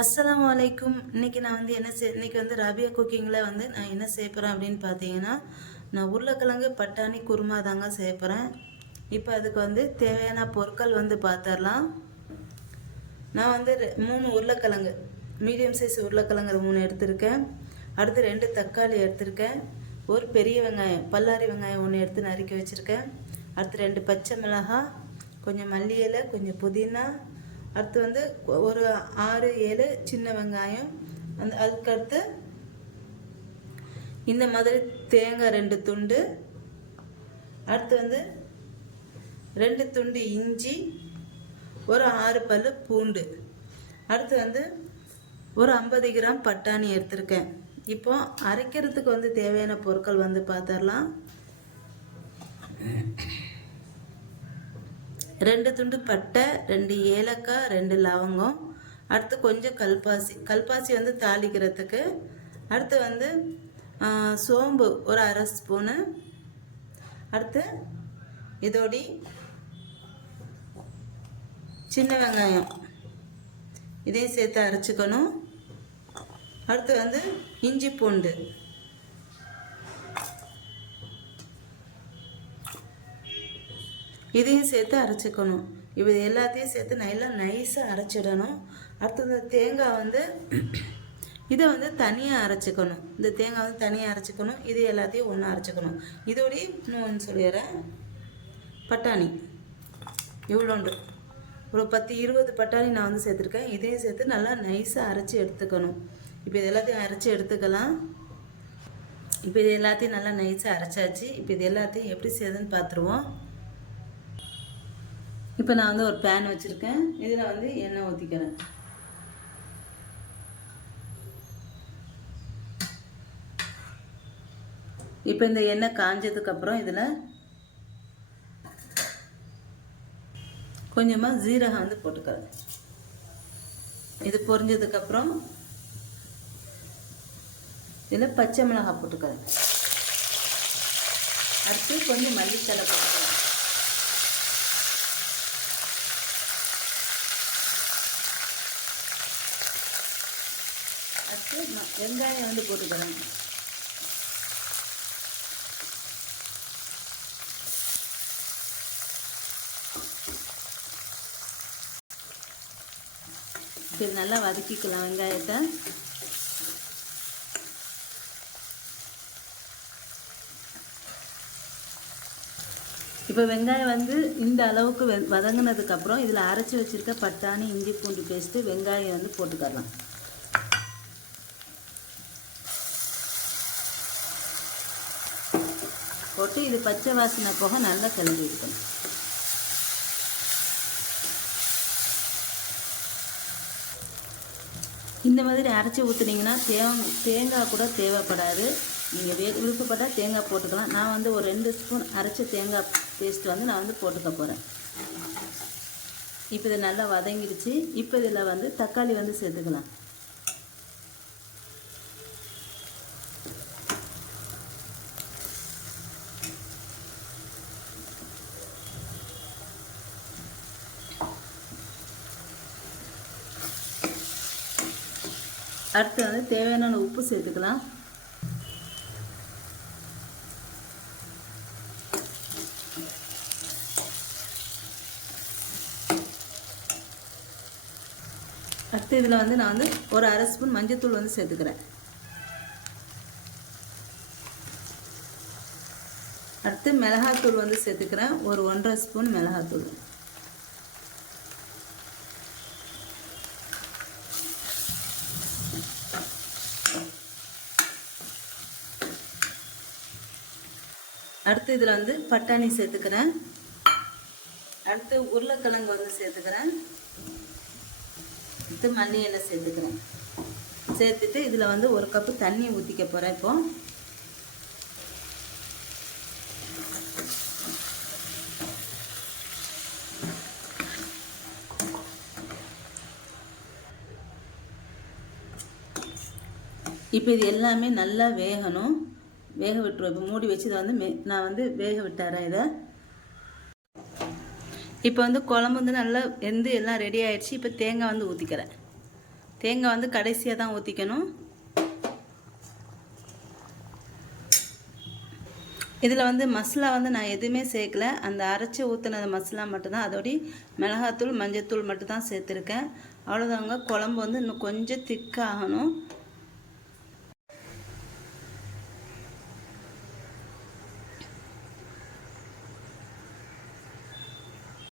அஸ்ஸலாமு அலைக்கும். இன்றைக்கி நான் வந்து இன்றைக்கி வந்து ராபியா குக்கிங்கில் வந்து நான் என்ன செய்ய போகிறேன் அப்படின்னு பார்த்தீங்கன்னா, நான் உருளைக்கிழங்கு பட்டாணி குருமா தாங்க செய்ய போகிறேன். இப்போ அதுக்கு வந்து தேவையான பொருட்கள் வந்து பார்த்துடலாம். நான் வந்து 3 உருளைக்கிழங்கு, மீடியம் சைஸ் உருளைக்கிழங்கு 3 எடுத்திருக்கேன். அடுத்து 2 தக்காளி எடுத்திருக்கேன். ஒரு பெரிய வெங்காயம், பல்லாரி வெங்காயம் 1 எடுத்து நறுக்கி வச்சுருக்கேன். அடுத்து 2 பச்சை மிளகாய், கொஞ்சம் மல்லி இலை, கொஞ்சம் புதினா, அடுத்து வந்து ஒரு 6-7 சின்ன வெங்காயம். அதுக்கடுத்து இந்த மாதிரி தேங்காய் 2 துண்டு, அடுத்து வந்து 2 துண்டு இஞ்சி, ஒரு 6 பல் பூண்டு, அடுத்து வந்து ஒரு 50 கிராம் பட்டாணி எடுத்திருக்கேன். இப்போ அரைக்கிறதுக்கு வந்து தேவையான பொருட்கள் வந்து பார்த்துடலாம். 2 துண்டு பட்டை, 2 ஏலக்காய், 2 லவங்கம், அடுத்து கொஞ்சம் கல்பாசி வந்து தாளிக்கிறதுக்கு, அடுத்து வந்து சோம்பு ஒரு 1/2 ஸ்பூனு, அடுத்து இதோடி சின்ன வெங்காயம் இதையும் சேர்த்து அரைச்சிக்கணும். அடுத்து வந்து இஞ்சி பூண்டு, இதையும் சேர்த்து அரைச்சிக்கணும். இது எல்லாத்தையும் சேர்த்து நல்லா நைஸாக அரைச்சிடணும். அடுத்தது தேங்காய் வந்து இதை வந்து தனியாக அரைச்சிக்கணும். இந்த தேங்காய் வந்து தனியாக அரைச்சிக்கணும். இது எல்லாத்தையும் ஒன்றா அரைச்சிக்கணும். இதோடய இன்னும் சொல்லிடுறேன், பட்டாணி இவ்வளோண்டு ஒரு 10-20 பட்டாணி நான் வந்து சேர்த்துருக்கேன். இதையும் சேர்த்து நல்லா நைஸாக அரைச்சி எடுத்துக்கணும். இப்போ இது எல்லாத்தையும் அரைச்சி எடுத்துக்கலாம். இப்போ இது எல்லாத்தையும் நல்லா நைஸாக அரைச்சாச்சு. இப்போ இது எல்லாத்தையும் எப்படி செய்யுதுன்னு பார்த்துருவோம். இப்போ நான் வந்து ஒரு பேன் வச்சுருக்கேன். இதில் வந்து எண்ணெய் ஊற்றிக்கிறேன். இப்போ இந்த எண்ணெய் காஞ்சதுக்கப்புறம் இதில் கொஞ்சமாக ஜீரகம் வந்து போட்டுக்கிறேன். இது பொரிஞ்சதுக்கப்புறம் இதில் பச்சை மிளகாய் போட்டுக்கிறேன். அடுத்து கொஞ்சம் மல்லித்தழை போட்டுக்கிறேன். அடுத்து வெங்காயம் வந்து போட்டுக்கிறேன். இது நல்லா வதக்கிக்கலாம் வெங்காயத்தை. இப்போ வெங்காயம் வந்து இந்த அளவுக்கு வதங்கினதுக்கப்புறம் இதில் அரைச்சி வச்சுருக்க பட்டாணி, இஞ்சி பூண்டு பேஸ்ட்டு, வெங்காயம் வந்து போட்டுக்கலாம். போட்டு இது பச்சை வாசனை போக நல்லா கிளறி இருக்கணும். இந்த மாதிரி அரைச்சி ஊற்றுனீங்கன்னா தேங்காய் கூட தேவைப்படாது. நீங்கள் விருப்பப்பட்டால் தேங்காய் போட்டுக்கலாம். நான் வந்து ஒரு 2 ஸ்பூன் அரைச்ச தேங்காய் பேஸ்ட் வந்து நான் வந்து போட்டுக்க போகிறேன். இப்போ இது நல்லா வதங்கிடுச்சு. இப்போ இதில் வந்து தக்காளி வந்து சேர்த்துக்கலாம். அடுத்து வந்து தேவையான உப்பு சேர்த்துக்கலாம். அடுத்து இதில் வந்து நான் வந்து ஒரு 1/2 ஸ்பூன் மஞ்சள்தூள் வந்து சேர்த்துக்கிறேன். அடுத்து மிளகாத்தூள் வந்து சேர்த்துக்கிறேன். ஒரு 1/2 ஸ்பூன் மிளகாத்தூள். அடுத்து இதில் வந்து பட்டாணி சேர்த்துக்கிறேன். அடுத்து உருளைக்கிழங்கு வந்து சேர்த்துக்கிறேன். அடுத்து மல்லி இலை சேர்த்துக்கிறேன். சேர்த்துட்டு இதில் வந்து 1 கப்பு தண்ணி ஊற்றிக்க போகிறேன். இப்போ இது எல்லாமே நல்லா வேகணும். வேக விட்டுருவோம். இப்போ மூடி வச்சு இதை வந்து நான் வந்து வேக விட்டுறேன். இதை இப்போ வந்து குழம்பு வந்து நல்லா எல்லாம் ரெடி ஆயிடுச்சு. இப்போ தேங்காய் வந்து ஊற்றிக்கிறேன். தேங்காய் வந்து கடைசியாக தான் ஊற்றிக்கணும். இதில் வந்து மசாலா வந்து நான் எதுவுமே சேர்க்கல. அந்த அரைச்சி ஊற்றின மசாலா மட்டும்தான், அதோடி மிளகாத்தூள் மஞ்சத்தூள் மட்டும்தான் சேர்த்துருக்கேன். அவ்வளோதாங்க. குழம்பு வந்து இன்னும் கொஞ்சம் திக்காகணும்.